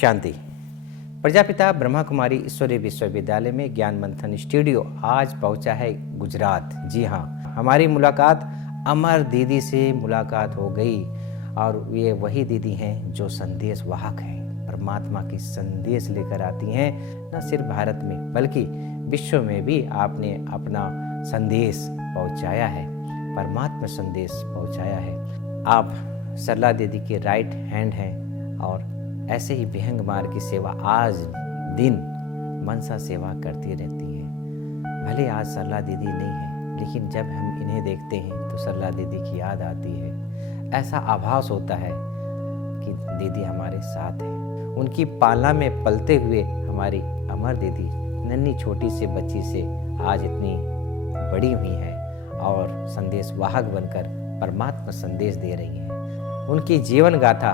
शांति। प्रजापिता ब्रह्मा कुमारी ईश्वरीय विश्वविद्यालय में ज्ञान मंथन स्टूडियो आज पहुंचा है गुजरात। जी हाँ, हमारी मुलाकात अमर दीदी से मुलाकात हो गई और ये वही दीदी हैं जो संदेश वाहक हैं, परमात्मा की संदेश लेकर आती हैं। न सिर्फ भारत में बल्कि विश्व में भी आपने अपना संदेश पहुंचाया है, परमात्मा संदेश पहुंचाया है। आप सरला दीदी के राइट हैंड हैं और ऐसे ही विहंग मार्ग की सेवा आज दिन मनसा सेवा करती रहती हैं। भले आज सरला दीदी नहीं है, लेकिन जब हम इन्हें देखते हैं तो सरला दीदी की याद आती है। ऐसा आभास होता है कि दीदी हमारे साथ हैं। उनकी पालना में पलते हुए हमारी अमर दीदी नन्ही छोटी सी बच्ची से आज इतनी बड़ी हुई है और संदेश वाहक बनकर परमात्मा संदेश दे रही हैं। उनकी जीवन गाथा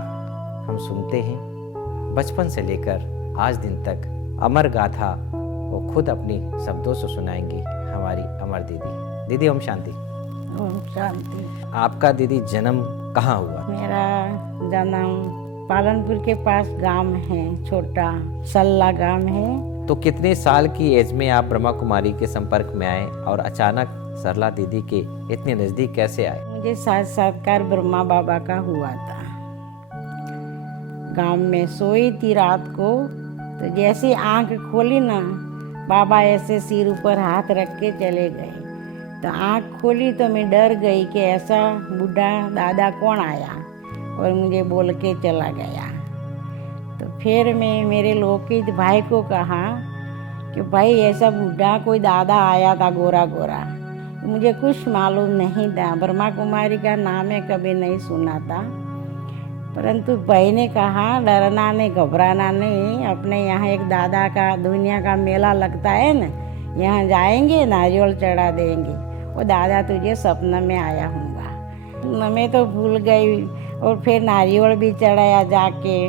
हम सुनते हैं बचपन से लेकर आज दिन तक। अमर गाथा वो खुद अपनी शब्दों से सुनाएंगी हमारी अमर दीदी। दीदी ओम शांति। ओम शांति। आपका दीदी जन्म कहाँ हुआ? मेरा जन्म पालनपुर के पास गांव है, छोटा सल्ला गांव है। तो कितने साल की एज में आप ब्रह्मा कुमारी के संपर्क में आए और अचानक सरला दीदी के इतने नजदीक कैसे आए? मुझे साक्षात्कार ब्रह्मा बाबा का हुआ था। गांव में सोई थी रात को, तो जैसे आंख खोली ना, बाबा ऐसे सिर ऊपर हाथ रख के चले गए। तो आंख खोली तो मैं डर गई कि ऐसा बूढ़ा दादा कौन आया, और मुझे बोल के चला गया। तो फिर मैं मेरे लोकित भाई को कहा कि भाई ऐसा बूढ़ा कोई दादा आया था गोरा गोरा। मुझे कुछ मालूम नहीं था, ब्रह्मा कुमारी का नाम है कभी नहीं सुना था। परंतु भाई ने कहा डरना नहीं, घबराना नहीं, अपने यहाँ एक दादा का दुनिया का मेला लगता है ना, यहाँ जाएंगे नारियल चढ़ा देंगे, वो दादा तुझे सपना में आया होगा। मैं तो भूल गई और फिर नारियल भी चढ़ाया जाके।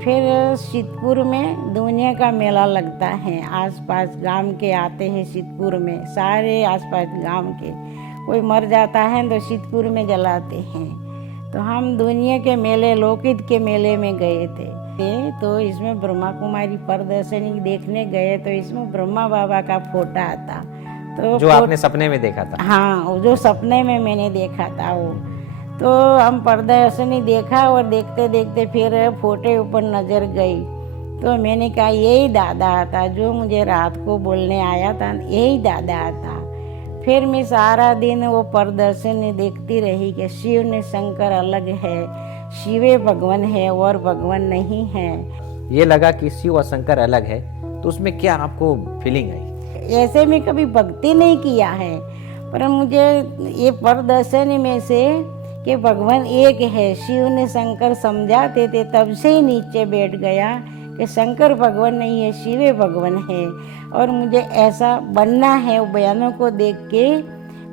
फिर सिद्धपुर में दुनिया का मेला लगता है, आसपास गांव के आते हैं सिद्धपुर में, सारे आसपास गांव के। कोई मर जाता है तो सिद्धपुर में जलाते हैं। तो हम दुनिया के मेले, लोकित के मेले में गए थे। तो इसमें ब्रह्मा कुमारी प्रदर्शनी देखने गए, तो इसमें ब्रह्मा बाबा का फोटो आता। तो जो आपने सपने में देखा था? हाँ, जो सपने में मैंने देखा था वो। तो हम प्रदर्शनी देखा और देखते देखते फिर फोटो ऊपर नजर गई। तो मैंने कहा यही दादा था जो मुझे रात को बोलने आया था, यही दादा था। फिर मैं सारा दिन वो प्रदर्शनी देखती रही कि शिव ने शंकर अलग है, शिवे भगवान है और भगवान नहीं है। ये लगा कि शिव और शंकर अलग है, तो उसमें क्या आपको फीलिंग आई? ऐसे में कभी भक्ति नहीं किया है, पर मुझे ये प्रदर्शनी में से कि भगवान एक है, शिव ने शंकर समझाते थे, तब से ही नीचे बैठ गया कि शंकर भगवान नहीं है, शिवे भगवान है। और मुझे ऐसा बनना है। वो बयानों को देख के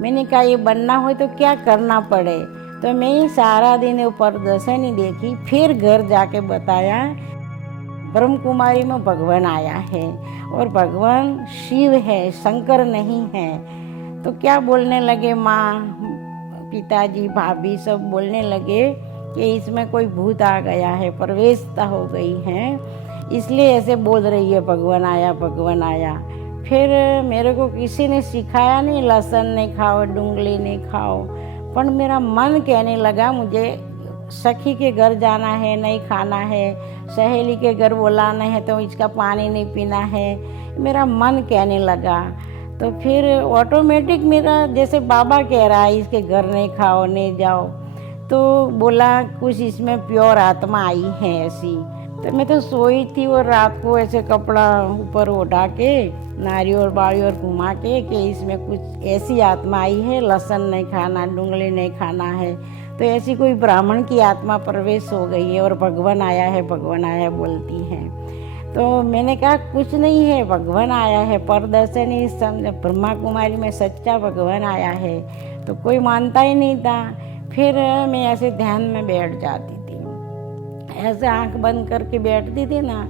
मैंने कहा ये बनना हो तो क्या करना पड़े। तो मैं सारा दिन वो प्रदर्शनी देखी, फिर घर जाके बताया ब्रह्म कुमारी में भगवान आया है और भगवान शिव है, शंकर नहीं है। तो क्या बोलने लगे, माँ पिताजी भाभी सब बोलने लगे कि इसमें कोई भूत आ गया है, प्रवेशता हो गई है, इसलिए ऐसे बोल रही है भगवान आया भगवान आया। फिर मेरे को किसी ने सिखाया नहीं, लहसुन नहीं खाओ, डूंगली नहीं खाओ, पर मेरा मन कहने लगा मुझे सखी के घर जाना है, नहीं खाना है, सहेली के घर बुलाना है तो इसका पानी नहीं पीना है, मेरा मन कहने लगा। तो फिर ऑटोमेटिक मेरा जैसे बाबा कह रहा है इसके घर नहीं खाओ, नहीं जाओ, तो बोला कुछ इसमें प्योर आत्मा आई है ऐसी। तो मैं तो सोई थी और रात को ऐसे कपड़ा ऊपर उठा के नारियल बारियल घुमा के कि इसमें कुछ ऐसी आत्मा आई है, लहसुन नहीं खाना, डूंगली नहीं खाना है। तो ऐसी कोई ब्राह्मण की आत्मा प्रवेश हो गई है और भगवान आया बोलती हैं। तो मैंने कहा कुछ नहीं है, भगवान आया है, प्रदर्शनी समझ ब्रह्मा कुमारी में सच्चा भगवान आया है। तो कोई मानता ही नहीं था। फिर मैं ऐसे ध्यान में बैठ जाती थी, ऐसे आंख बंद करके बैठती थी ना,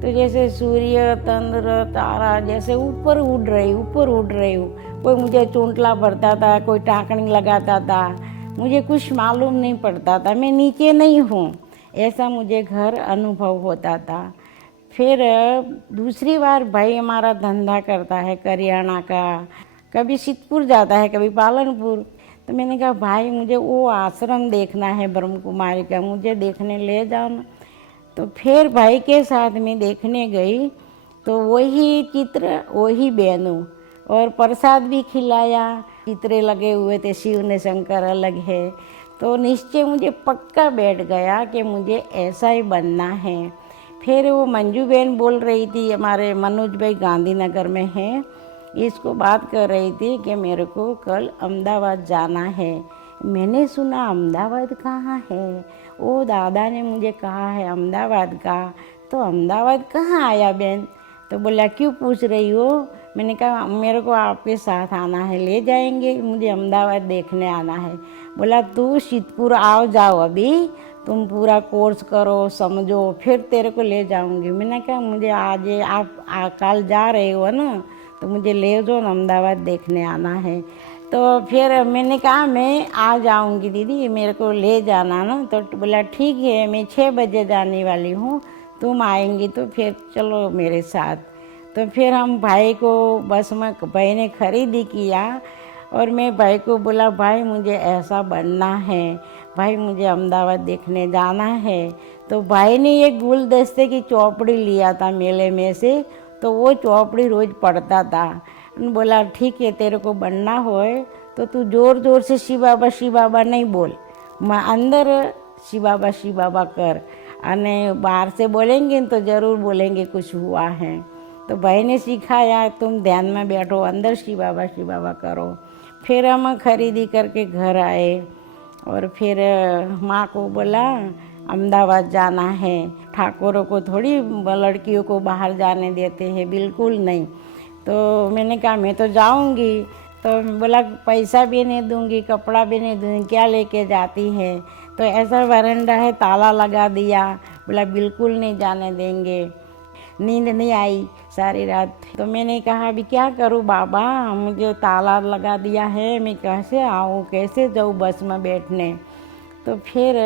तो जैसे सूर्य चंद्र तारा जैसे ऊपर उड़ रही हूँ। कोई मुझे चोंटला पड़ता था, कोई टाकनी लगाता था, मुझे कुछ मालूम नहीं पड़ता था, मैं नीचे नहीं हूँ, ऐसा मुझे घर अनुभव होता था। फिर दूसरी बार भाई हमारा धंधा करता है करियाना का, कभी सिद्धपुर जाता है कभी पालनपुर। तो मैंने कहा भाई मुझे वो आश्रम देखना है ब्रह्म कुमारी का, मुझे देखने ले जाओ ना। तो फिर भाई के साथ में देखने गई तो वही चित्र वही बहनों, और प्रसाद भी खिलाया, चित्रे लगे हुए थे शिव ने शंकर अलग है। तो निश्चय मुझे पक्का बैठ गया कि मुझे ऐसा ही बनना है। फिर वो मंजू बहन बोल रही थी, हमारे मनोज भाई गांधीनगर में है, इसको बात कर रही थी कि मेरे को कल अहमदाबाद जाना है। मैंने सुना अहमदाबाद कहाँ है, वो दादा ने मुझे कहा है अहमदाबाद का। तो अहमदाबाद कहाँ आया बहन? तो बोला क्यों पूछ रही हो? मैंने कहा मेरे को आपके साथ आना है, ले जाएंगे, मुझे अहमदाबाद देखने आना है। बोला तू सिद्धपुर आओ जाओ, अभी तुम पूरा कोर्स करो समझो फिर तेरे को ले जाऊंगी। मैंने कहा मुझे आज आप कल जा रहे हो ना, तो मुझे ले जाओ ना, अहमदाबाद देखने आना है। तो फिर मैंने कहा मैं आ जाऊंगी दीदी, मेरे को ले जाना ना। तो बोला ठीक है, मैं 6 बजे जाने वाली हूँ, तुम आएंगी तो फिर चलो मेरे साथ। तो फिर हम भाई को बस में, भाई ने खरीदी किया और मैं भाई को बोला भाई मुझे ऐसा बनना है, भाई मुझे अहमदाबाद देखने जाना है। तो भाई ने एक गुलदस्ते की चौपड़ी लिया था मेले में से, तो वो चौपड़ी रोज़ पढ़ता था। बोला ठीक है, तेरे को बनना होए तो तू ज़ोर ज़ोर से शिव बाबा नहीं बोल, मैं अंदर शिव बाबा कर, अने बाहर से बोलेंगे तो ज़रूर बोलेंगे कुछ हुआ है। तो भाई ने सिखाया तुम ध्यान में बैठो, अंदर शिव बाबा करो। फिर हम खरीदी करके घर आए और फिर माँ को बोला अहमदाबाद जाना है, ठाकुरों को थोड़ी लड़कियों को बाहर जाने देते हैं, बिल्कुल नहीं। तो मैंने कहा मैं तो जाऊंगी। तो बोला पैसा भी नहीं दूंगी, कपड़ा भी नहीं दूंगी, क्या लेके जाती है? तो ऐसा वरांडा है, ताला लगा दिया। बोला बिल्कुल नहीं जाने देंगे। नींद नहीं आई सारी रात। तो मैंने कहा अभी क्या करूं बाबा, मुझे ताला लगा दिया है, मैं कैसे आऊं, कैसे जाऊं बस में बैठने? तो फिर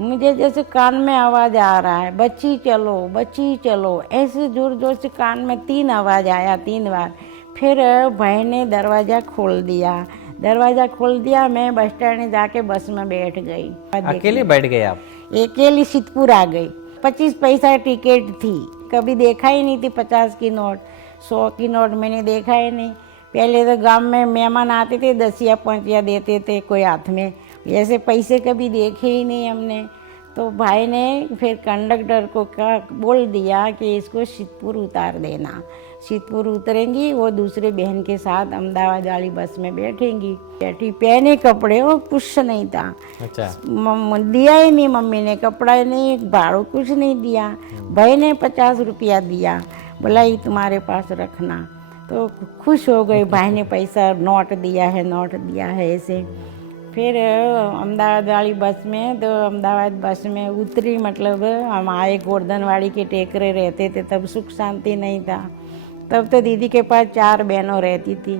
मुझे जैसे कान में आवाज़ आ रहा है बच्ची चलो, ऐसे जोर जोर से कान में 3 आवाज़ आया 3 बार। फिर भाई ने दरवाज़ा खोल दिया, मैं बस स्टैंड जाके बस में बैठ गई। अकेले बैठ गए आप? अकेली सिद्धपुर आ गई। 25 पैसा टिकट थी, कभी देखा ही नहीं थी 50 की नोट, 100 की नोट मैंने देखा ही नहीं। पहले तो गांव में मेहमान आते थे 10 या 5 या देते थे कोई हाथ में, ऐसे पैसे कभी देखे ही नहीं हमने। तो भाई ने फिर कंडक्टर को बोल दिया कि इसको सिद्धपुर उतार देना। सिद्धपुर उतरेंगी, वो दूसरे बहन के साथ अहमदाबाद वाली बस में बैठेंगी। बैठी, पहने कपड़े वो कुछ नहीं था। अच्छा। दिया ही नहीं, मम्मी ने कपड़ा नहीं, भाड़ो कुछ नहीं दिया। भाई ने 50 रुपया दिया, बोला ये तुम्हारे पास रखना। तो खुश हो गई, भाई ने पैसा नोट दिया है ऐसे। फिर अहमदाबाद वाली बस में, तो अहमदाबाद बस में उतरी, मतलब हम आए, गोर्धनवाड़ी के टेकरे रहते थे, तब सुख शांति नहीं था। तब तो दीदी के पास 4 बहनों रहती थी।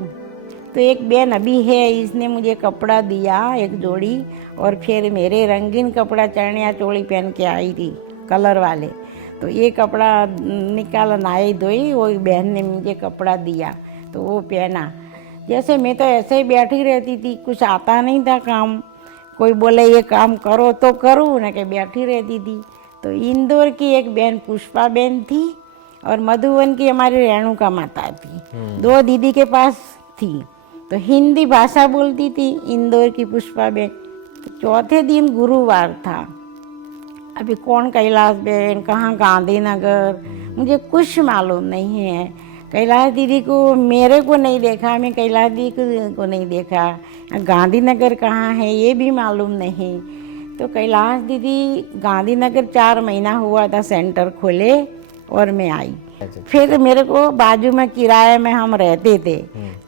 तो एक बहन अभी है, इसने मुझे कपड़ा दिया एक जोड़ी, और फिर मेरे रंगीन कपड़ा चढ़िया चोली पहन के आई थी कलर वाले। तो ये कपड़ा निकाला, नहाई धोई, वो बहन ने मुझे कपड़ा दिया तो वो पहना। जैसे मैं तो ऐसे ही बैठी रहती थी, कुछ आता नहीं था काम, कोई बोले ये काम करो तो करूँ, ना कि बैठी रहती थी। तो इंदौर की एक बहन पुष्पा बहन थी और मधुबन की हमारी रेणुका माता थी, 2 दीदी के पास थी। तो हिंदी भाषा बोलती थी इंदौर की पुष्पा बहन। तो चौथे दिन गुरुवार था, अभी कौन कैलाश बहन, कहाँ गांधीनगर, मुझे कुछ मालूम नहीं है। कैलाश दीदी को मेरे को नहीं देखा, मैं कैलाश दीदी को नहीं देखा। गांधीनगर कहाँ है ये भी मालूम नहीं। तो कैलाश दीदी गांधीनगर 4 महीना हुआ था सेंटर खोले और मैं आई। फिर मेरे को बाजू में किराए में हम रहते थे।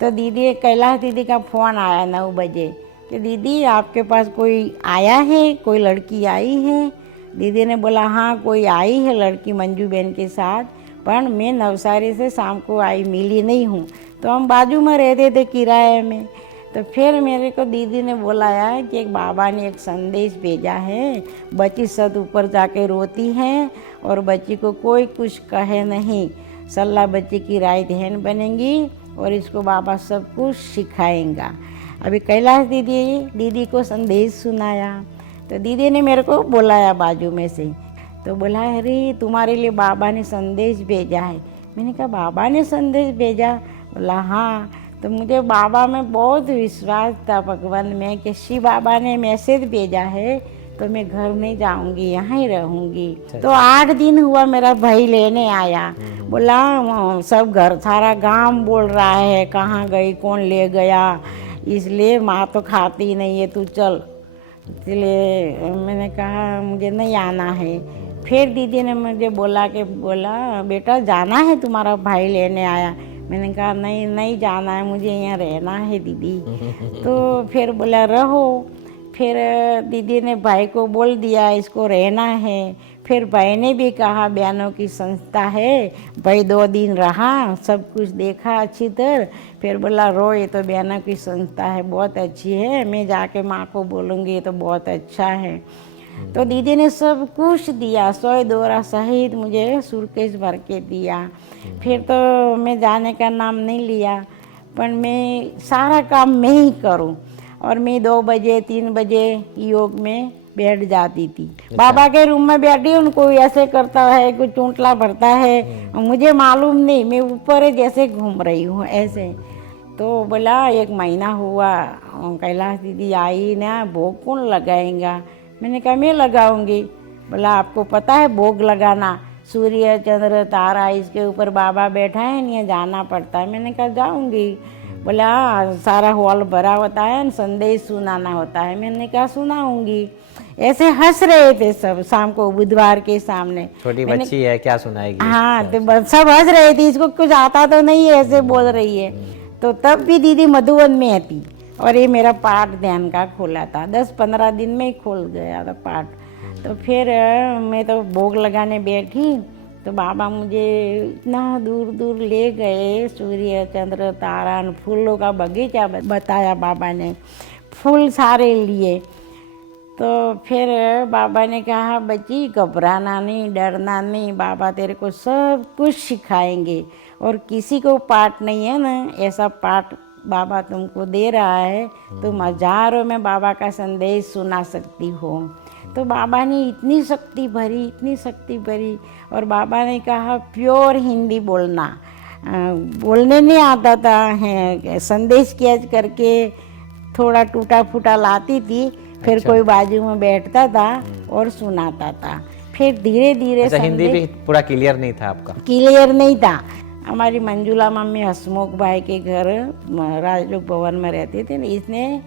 तो दीदी, कैलाश दीदी का फ़ोन आया 9 बजे कि दीदी आपके पास कोई आया है, कोई लड़की आई है? दीदी ने बोला हाँ कोई आई है लड़की मंजू बहन के साथ, पर मैं नवसारी से शाम को आई, मिली नहीं हूँ। तो हम बाजू में रहते थे किराए में। तो फिर मेरे को दीदी ने बुलाया कि एक बाबा ने एक संदेश भेजा है, बच्ची सद ऊपर जाके रोती है और बच्ची को कोई कुछ कहे नहीं, सल्ला बच्ची की राय ध्यान बनेंगी और इसको बाबा सब कुछ सिखाएंगा। अभी कैलाश दीदी को संदेश सुनाया तो दीदी ने मेरे को बुलाया बाजू में से, तो बोला अरे तुम्हारे लिए बाबा ने संदेश भेजा है। मैंने कहा बाबा ने संदेश भेजा? बोला हाँ। तो मुझे बाबा में बहुत विश्वास था भगवान में कि शिव बाबा ने मैसेज भेजा है तो मैं घर नहीं जाऊंगी, यहाँ ही रहूंगी। तो 8 दिन हुआ मेरा भाई लेने आया, बोला सब घर सारा गांव बोल रहा है कहाँ गई, कौन ले गया, इसलिए माँ तो खाती नहीं है, तू चल। इसलिए मैंने कहा मुझे नहीं आना है। फिर दीदी ने मुझे बोला बेटा जाना है, तुम्हारा भाई लेने आया। मैंने कहा नहीं जाना है, मुझे यहाँ रहना है दीदी। तो फिर बोला रहो। फिर दीदी ने भाई को बोल दिया इसको रहना है। फिर भाई ने भी कहा बहनों की संस्था है, भाई 2 दिन रहा, सब कुछ देखा अच्छी तरह। फिर बोला रो, ये तो बहनों की संस्था है, बहुत अच्छी है, मैं जाके माँ को बोलूँगी, ये तो बहुत अच्छा है। तो दीदी ने सब कुछ दिया, 100 दोरा सहित मुझे सूटकेस भर के दिया। फिर तो मैं जाने का नाम नहीं लिया, पर मैं सारा काम मैं ही करूं। और मैं 2 बजे 3 बजे योग में बैठ जाती थी। बाबा के रूम में बैठी, उनको ऐसे करता है, कुछ चूंटला भरता है, मुझे मालूम नहीं, मैं ऊपर जैसे घूम रही हूँ ऐसे। तो बोला 1 महीना हुआ, कैलाश दीदी आई ना, भोग कौन लगाएगा? मैंने कहा मैं लगाऊंगी। बोला आपको पता है भोग लगाना, सूर्य चंद्र तारा इसके ऊपर बाबा बैठा है, नहीं जाना पड़ता है। मैंने कहा जाऊंगी। बोला सारा हॉल भरा होता है, संदेश सुनाना होता है। मैंने कहा सुनाऊंगी। ऐसे हंस रहे थे सब शाम को बुधवार के सामने। छोटी बच्ची है, क्या सुनाएगी? हाँ, तो सब हंस रहे थे, इसको कुछ आता तो नहीं है, ऐसे बोल रही है। तो तब भी दीदी मधुबन में थी और ये मेरा पाठ ध्यान का खोला था, 10-15 दिन में ही खोल गया था पाठ। तो फिर मैं तो भोग लगाने बैठी तो बाबा मुझे इतना दूर दूर ले गए, सूर्य चंद्र तारा फूलों का बगीचा बताया बाबा ने, फूल सारे लिए। तो फिर बाबा ने कहा बच्ची घबराना नहीं, डरना नहीं, बाबा तेरे को सब कुछ सिखाएंगे और किसी को पाठ नहीं है ना, ऐसा पाठ बाबा तुमको दे रहा है, तुम हजारों में बाबा का संदेश सुना सकती हो। तो बाबा ने इतनी शक्ति भरी और बाबा ने कहा प्योर हिंदी बोलना। बोलने नहीं आता था, है संदेश कैच करके थोड़ा टूटा फूटा लाती थी। फिर अच्छा। कोई बाजू में बैठता था और सुनाता था। फिर धीरे धीरे अच्छा, हिंदी भी पूरा क्लियर नहीं था आपका? क्लियर नहीं था। हमारी मंजुला मम्मी हसमुख भाई के घर राजलोक भवन में रहते थे, इसने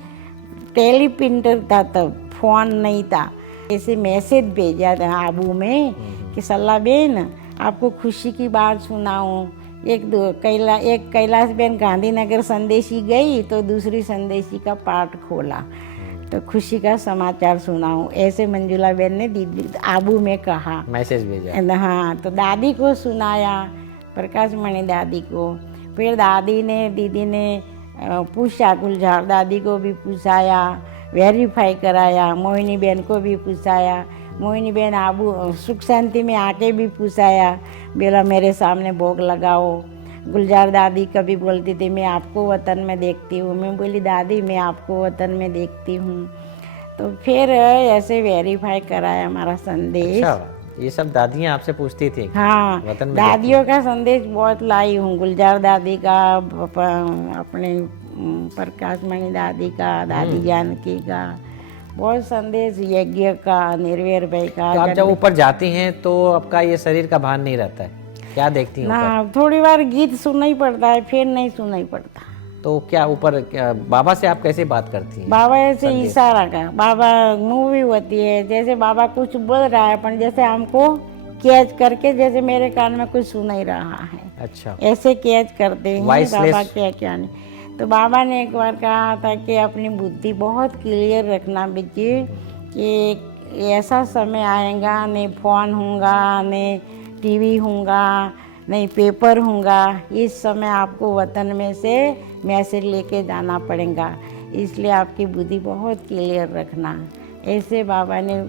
टेलीप्रिंटर था तब, फोन नहीं था। ऐसे मैसेज भेजा था आबू में कि सल्ला बेन आपको खुशी की बात सुनाऊं। एक कैलाश बेन गांधीनगर संदेशी गई तो दूसरी संदेशी का पाठ खोला तो खुशी का समाचार सुनाऊं, ऐसे मंजुला बेन ने दीदी आबू में कहा, मैसेज भेजा। हाँ, तो दादी को सुनाया, प्रकाश मणि दादी को। फिर दीदी ने पूछा, गुलजार दादी को भी पूछाया, वेरीफाई कराया, मोहिनी बहन को भी पूछाया। मोहिनी बहन आबू सुख शांति में आके भी पूछाया, बोला मेरे सामने भोग लगाओ। गुलजार दादी कभी बोलती थी मैं आपको वतन में देखती हूँ, मैं बोली दादी मैं आपको वतन में देखती हूँ। तो फिर ऐसे वेरीफाई कराया हमारा संदेश। अच्छा, ये सब दादियाँ आपसे पूछती थी? हाँ, वतन में दादियों का संदेश बहुत लाई हूँ, गुलजार दादी का, अपने प्रकाश मणि दादी का, दादी जानकी का, बहुत संदेश, यज्ञ का, निर्वेर भाई का। तो आप जब ऊपर जाती हैं तो आपका ये शरीर का भान नहीं रहता है, क्या देखती हैं ना, ऊपर? थोड़ी बार गीत सुनना ही पड़ता है, फिर नहीं सुनना ही पड़ता। तो क्या ऊपर बाबा से आप कैसे बात करती हैं? बाबा ऐसे इशारा का, बाबा मूवी होती है, जैसे बाबा कुछ बोल रहा है पर जैसे हमको कैच करके, जैसे मेरे कान में कुछ सुन ही रहा है, अच्छा, ऐसे कैच करते हैं Voiceless। बाबा क्या नहीं। तो बाबा ने एक बार कहा था कि अपनी बुद्धि बहुत क्लियर रखना बच्ची, कि ऐसा समय आएगा नहीं फ़ोन होगा, नहीं टीवी होगा, नहीं पेपर होगा, इस समय आपको वतन में से मैसेज लेके जाना पड़ेगा। इसलिए आपकी बुद्धि बहुत क्लियर रखना। ऐसे बाबा ने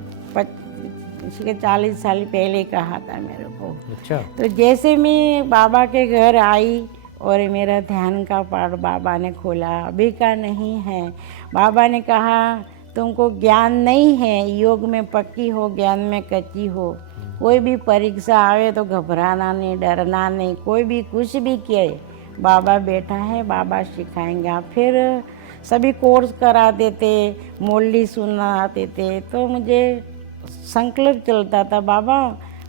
40 साल पहले कहा था मेरे को। अच्छा। तो जैसे मैं बाबा के घर आई और मेरा ध्यान का पाठ बाबा ने खोला, अभी का नहीं है। बाबा ने कहा तुमको ज्ञान नहीं है, योग में पक्की हो, ज्ञान में कच्ची हो। कोई भी परीक्षा आवे तो घबराना नहीं, डरना नहीं, कोई भी कुछ भी किए, बाबा बैठा है, बाबा सिखाएंगे। फिर सभी कोर्स कराते थे, मुरली सुनाते थे, तो मुझे संकल्प चलता था बाबा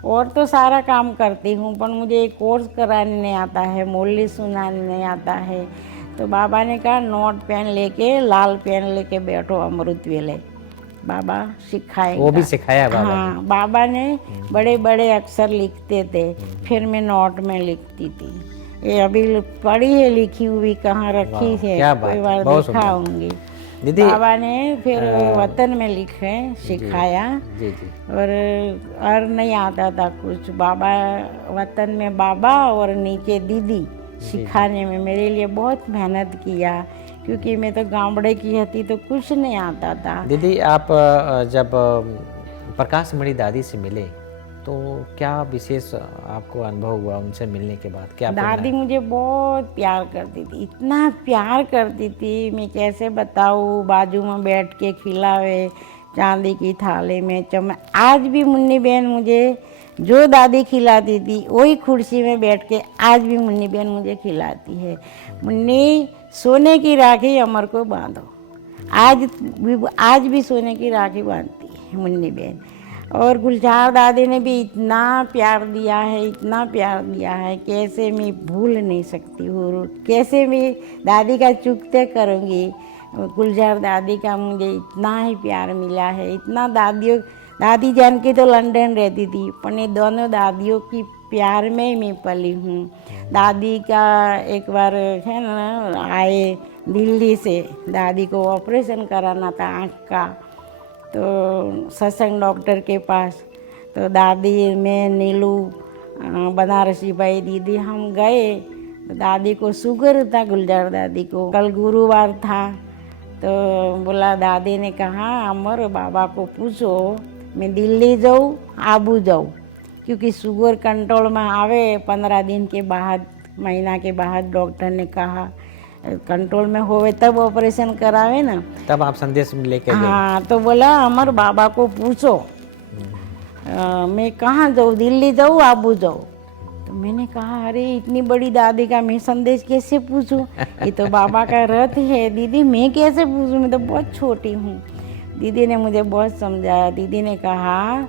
और तो सारा काम करती हूँ पर मुझे एक कोर्स कराने नहीं आता है, मुरली सुनाने नहीं आता है। तो बाबा ने कहा नोट पेन लेके, लाल पेन लेके बैठो, अमृत वेले बाबा सिखाएंगे। वो भी सिखाया बाबा ने। हाँ, बाबा ने बड़े बड़े अक्षर लिखते थे, फिर मैं नोट में लिखती थी। ये अभी पढ़ी है, लिखी हुई कहाँ रखी है, क्या बात कोई है, बार बहुत सुंदर। दिखाऊंगी। दीदी बाबा ने फिर वतन में लिखे, सिखाया। जी जी। और नहीं आता था कुछ। बाबा वतन में बाबा और नीचे दीदी सिखाने में मेरे लिए बहुत मेहनत किया, क्योंकि मैं तो गांवड़े की थी तो कुछ नहीं आता था। दीदी आप जब प्रकाश मणि दादी से मिले तो क्या विशेष आपको अनुभव हुआ उनसे मिलने के बाद? क्या दादी मुझे बहुत प्यार करती थी, इतना प्यार करती थी, मैं कैसे बताऊँ। बाजू में बैठ के खिलावे, चांदी की थाली में आज भी मुन्नी बहन मुझे जो दादी खिलाती थी वही कुर्सी में बैठ के आज भी मुन्नी बहन मुझे खिलाती है। मुन्नी सोने की राखी अमर को बांधो, आज भी सोने की राखी बांधती है मुन्नी बहन। और गुलजार दादी ने भी इतना प्यार दिया है, इतना प्यार दिया है, कैसे मैं भूल नहीं सकती हूँ, कैसे मैं दादी का चुकते करूँगी। गुलजार दादी का मुझे इतना ही प्यार मिला है, इतना दादी जान की तो लंदन रहती थी, पर ये दोनों दादियों की प्यार में ही मैं पली हूँ। दादी का एक बार है ना आए दिल्ली से, दादी को ऑपरेशन कराना था आँख का, तो सत्संग डॉक्टर के पास, तो दादी मैं नीलू बनारसी भाई दीदी हम गए। तो दादी को शुगर था, गुलजार दादी को, कल गुरुवार था। तो बोला, दादी ने कहा अमर बाबा को पूछो मैं दिल्ली जाऊँ आबू जाऊँ, क्योंकि शुगर कंट्रोल में आवे 15 दिन के बाद, महीना के बाद डॉक्टर ने कहा कंट्रोल में होवे तब ऑपरेशन करावे ना। तब आप संदेश लेके गए? हाँ, तो बोला अमर बाबा को पूछो मैं कहाँ जाऊँ, दिल्ली जाऊँ आबू जाऊँ। तो मैंने कहा अरे इतनी बड़ी दादी का मैं संदेश कैसे पूछूं, ये तो बाबा का रथ है। दीदी मैं कैसे पूछूं, मैं तो बहुत छोटी हूँ। दीदी ने मुझे बहुत समझाया। दीदी ने कहा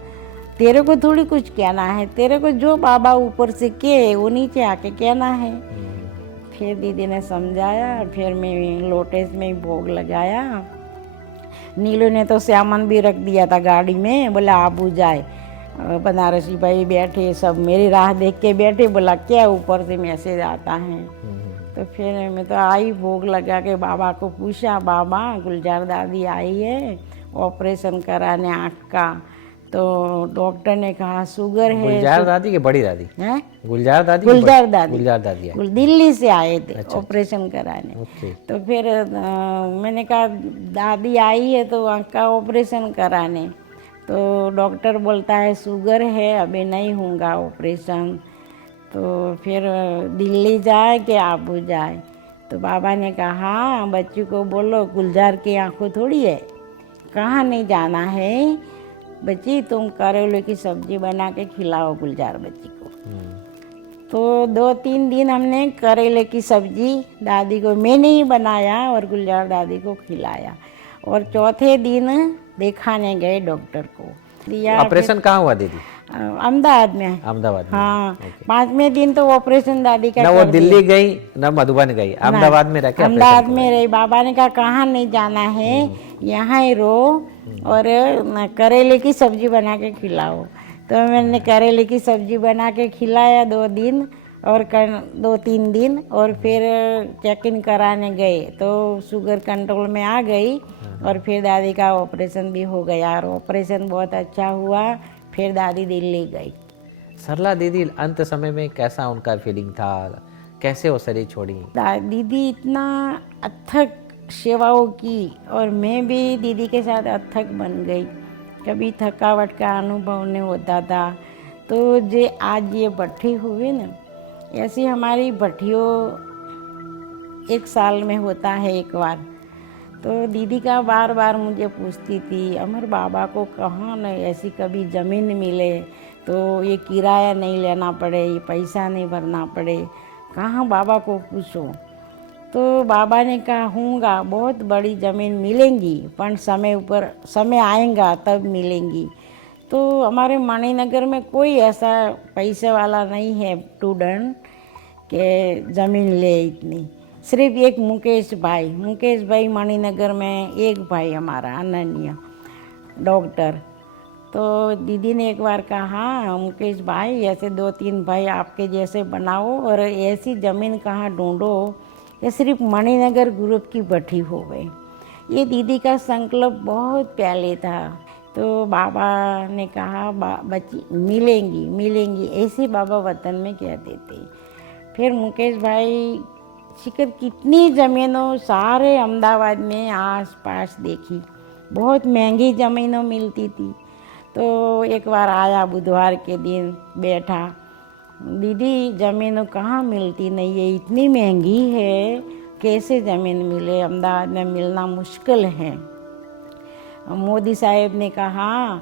तेरे को थोड़ी कुछ कहना है, तेरे को जो बाबा ऊपर से कहे वो नीचे आके कहना है। फिर दीदी ने समझाया, फिर मैं लोटस में भोग लगाया। नीलू ने तो सामान भी रख दिया था गाड़ी में, बोला आबू जाए। बनारसी भाई बैठे, सब मेरी राह देख के बैठे, बोला क्या ऊपर से मैसेज आता है। तो फिर मैं तो आई, भोग लगा के बाबा को पूछा, बाबा गुलजार दादी आई है ऑपरेशन कराने आँख का, तो डॉक्टर ने कहा शुगर है। गुलजार दादी की बड़ी दादी हैं? गुलजार दादी गुलजार दादी, गुलजार दादी है। दिल्ली से आए थे ऑपरेशन कराने। ओके। तो फिर मैंने कहा दादी आई है तो आँख का ऑपरेशन कराने, तो डॉक्टर बोलता है शुगर है अभी नहीं होगा ऑपरेशन। तो फिर दिल्ली जाए कि आबू जाए। तो बाबा ने कहा बच्ची को बोलो गुलजार की आँखों थोड़ी है, कहाँ नहीं जाना है बच्ची, तुम करेले की सब्जी बना के खिलाओ गुलजार बच्ची को। तो 2-3 दिन हमने करेले की सब्जी दादी को मैंने ही बनाया और गुलजार दादी को खिलाया। और चौथे दिन दिखाने गए डॉक्टर को। ऑपरेशन कहाँ हुआ दीदी? अहमदाबाद में। अहमदाबाद में। हाँ, 5वें दिन तो ऑपरेशन दादी का ना वो दिल्ली गई ना मधुबन गई, अहमदाबाद में रह के अहमदाबाद में रही। बाबा ने कहा कहाँ नहीं जाना है, यहाँ ही रो और करेले की सब्जी बना के खिलाओ। तो मैंने करेले की सब्जी बना के खिलाया 2 दिन और 2-3 दिन, और फिर चेक इन कराने गए तो शुगर कंट्रोल में आ गई और फिर दादी का ऑपरेशन भी हो गया और ऑपरेशन बहुत अच्छा हुआ। फिर दादी दिल्ली गई। सरला दीदी अंत समय में कैसा उनका फीलिंग था, कैसे वो शरीर छोड़ी? दीदी इतना अथक सेवाओं की और मैं भी दीदी के साथ अथक बन गई। कभी थकावट का अनुभव नहीं होता था। तो जे आज ये भट्ठी हुई ना, ऐसी हमारी भट्टियों 1 साल में होता है एक बार। तो दीदी का बार बार मुझे पूछती थी, अमर बाबा को कहाँ न ऐसी कभी ज़मीन मिले तो ये किराया नहीं लेना पड़े, ये पैसा नहीं भरना पड़े, कहाँ बाबा को पूछो। तो बाबा ने कहा होगा बहुत बड़ी ज़मीन मिलेंगी, पर समय आएगा तब मिलेंगी। तो हमारे मणिनगर में कोई ऐसा पैसे वाला नहीं है स्टूडेंट के ज़मीन ले इतनी। सिर्फ एक मुकेश भाई मणिनगर में एक भाई हमारा अनन्या डॉक्टर। तो दीदी ने एक बार कहा, मुकेश भाई ऐसे 2-3 भाई आपके जैसे बनाओ और ऐसी ज़मीन कहाँ ढूंढो, ये सिर्फ मणिनगर ग्रुप की भट्ठी हो गई। ये दीदी का संकल्प बहुत पहले था। तो बाबा ने कहा बच्ची मिलेंगी ऐसे बाबा वतन में कहते थे। फिर मुकेश भाई शिकर कितनी ज़मीनों सारे अहमदाबाद में आस पास देखी, बहुत महंगी ज़मीनों मिलती थी। तो एक बार आया बुधवार के दिन, बैठा, दीदी ज़मीन कहाँ मिलती नहीं है, इतनी महंगी है, कैसे ज़मीन मिले, अहमदाबाद में मिलना मुश्किल है। मोदी साहब ने कहा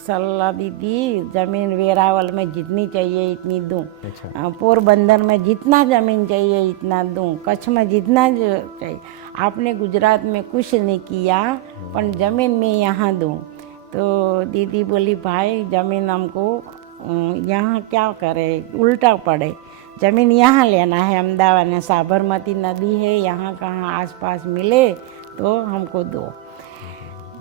सल्ला दीदी ज़मीन वेरावल में जितनी चाहिए इतनी दूँ, पोरबंदर में जितना ज़मीन चाहिए इतना दूँ, कच्छ में जितना चाहिए। आपने गुजरात में कुछ नहीं किया पर ज़मीन में यहाँ दूँ। तो दीदी बोली भाई ज़मीन हमको यहाँ क्या करे, उल्टा पड़े, ज़मीन यहाँ लेना है, अहमदाबाद में साबरमती नदी है, यहाँ कहाँ आसपास मिले तो हमको दो।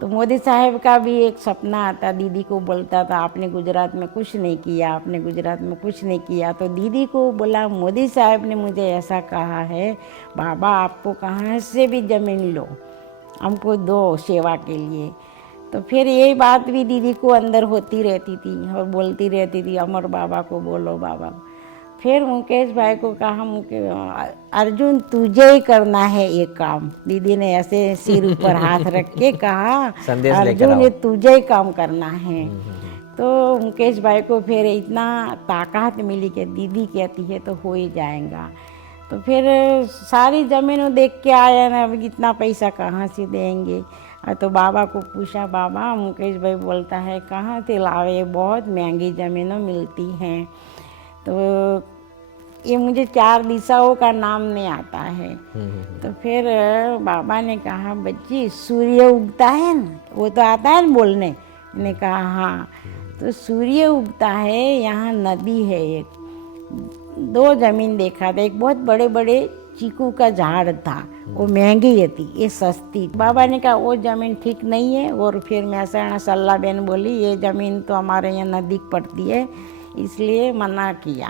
तो मोदी साहब का भी एक सपना आता, दीदी को बोलता था आपने गुजरात में कुछ नहीं किया, आपने गुजरात में कुछ नहीं किया। तो दीदी को बोला मोदी साहब ने मुझे ऐसा कहा है, बाबा आपको कहाँ से भी ज़मीन लो, हमको दो सेवा के लिए। तो फिर यही बात भी दीदी को अंदर होती रहती थी और बोलती रहती थी, अमर बाबा को बोलो बाबा। फिर मुकेश भाई को कहा, अर्जुन तुझे ही करना है ये काम। दीदी ने ऐसे सिर ऊपर हाथ रख के कहा अर्जुन ये तुझे ही काम करना है। तो मुकेश भाई को फिर इतना ताकत मिली कि दीदी कहती है तो हो ही जाएगा। तो फिर सारी ज़मीन देख के आया ना, अब इतना पैसा कहाँ से देंगे। तो बाबा को पूछा, बाबा मुकेश भाई बोलता है कहाँ से लावे, बहुत महंगी ज़मीनें मिलती हैं। तो ये मुझे 4 दिशाओं का नाम नहीं आता है। तो फिर बाबा ने कहा बच्ची सूर्य उगता है ना, वो तो आता है ना बोलने। मैंने कहा हाँ। तो सूर्य उगता है, यहाँ नदी है एक, 2 ज़मीन देखा था, एक बहुत बड़े बड़े चीकू का झाड़ था, वो महंगी थी, ये सस्ती। बाबा ने कहा वो ज़मीन ठीक नहीं है। और फिर मैं सल्ला बहन बोली ये ज़मीन तो हमारे यहाँ नदी पड़ती है, इसलिए मना किया।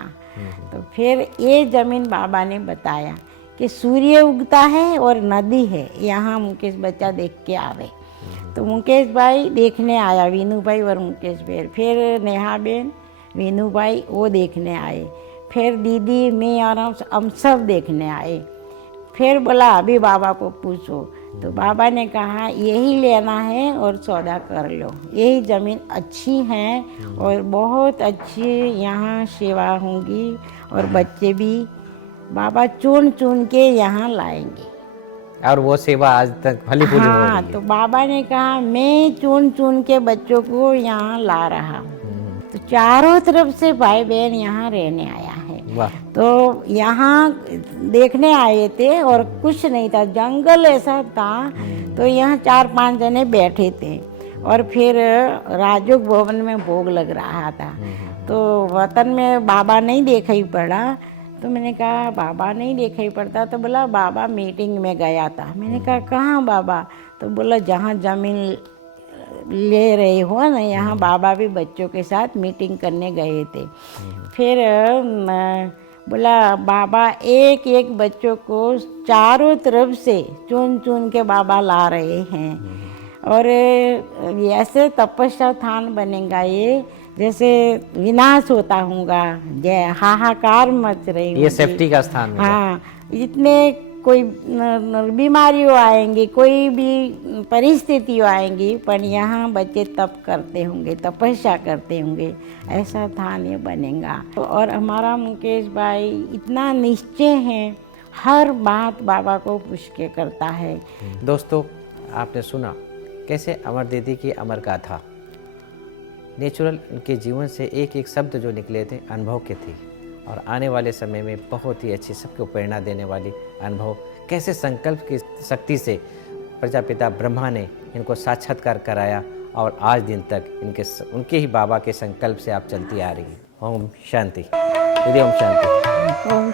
तो फिर ये ज़मीन बाबा ने बताया कि सूर्य उगता है और नदी है, यहाँ मुकेश बच्चा देख के आवे। तो मुकेश भाई देखने आया, वीनू भाई और मुकेश भाई, फिर नेहा बहन, वीनू भाई वो देखने आए, फिर दीदी मैं और हम सब देखने आए। फिर बोला अभी बाबा को पूछो। तो बाबा ने कहा यही लेना है और सौदा कर लो, यही ज़मीन अच्छी है और बहुत अच्छी यहाँ सेवा होंगी और बच्चे भी बाबा चुन चुन के यहाँ लाएंगे और वो सेवा आज तक फली फूली हो रही है। तो बाबा ने कहा मैं चुन चुन के बच्चों को यहाँ ला रहा हूँ। तो चारों तरफ से भाई बहन यहाँ रहने आया है। तो यहाँ देखने आए थे और कुछ नहीं था, जंगल ऐसा था। तो यहाँ 4-5 जने बैठे थे और फिर राजयोग भवन में भोग लग रहा था। तो वतन में बाबा नहीं देखा ही पड़ा। तो मैंने कहा बाबा नहीं देखा ही पड़ता। तो बोला बाबा मीटिंग में गया था। मैंने कहा कहाँ बाबा? तो बोला जहाँ ज़मीन ले रहे हो ना, यहाँ बाबा भी बच्चों के साथ मीटिंग करने गए थे। फिर बोला बाबा एक एक बच्चों को चारों तरफ से चुन चुन के बाबा ला रहे हैं और ऐसे तपस्या स्थान बनेगा ये जैसे विनाश होता होगा, जय हाहाकार मच रही, ये सेफ्टी का स्थान है। हाँ, इतने कोई बीमारियों आएंगी, कोई भी परिस्थितियाँ आएंगी, पर यहाँ बच्चे तप करते होंगे, तपस्या करते होंगे, ऐसा स्थानीय बनेगा। और हमारा मुकेश भाई इतना निश्चय है, हर बात बाबा को पूछ के करता है। दोस्तों, आपने सुना कैसे अमर दीदी की अमर गाथा, नेचुरल उनके जीवन से एक एक शब्द जो निकले थे अनुभव के थे, और आने वाले समय में बहुत ही अच्छी सबको प्रेरणा देने वाली अनुभव, कैसे संकल्प की शक्ति से प्रजापिता ब्रह्मा ने इनको साक्षात्कार कराया और आज दिन तक उनके ही बाबा के संकल्प से आप चलती आ रही हैं। ओम शांति दीदी, ओम शांति। ओम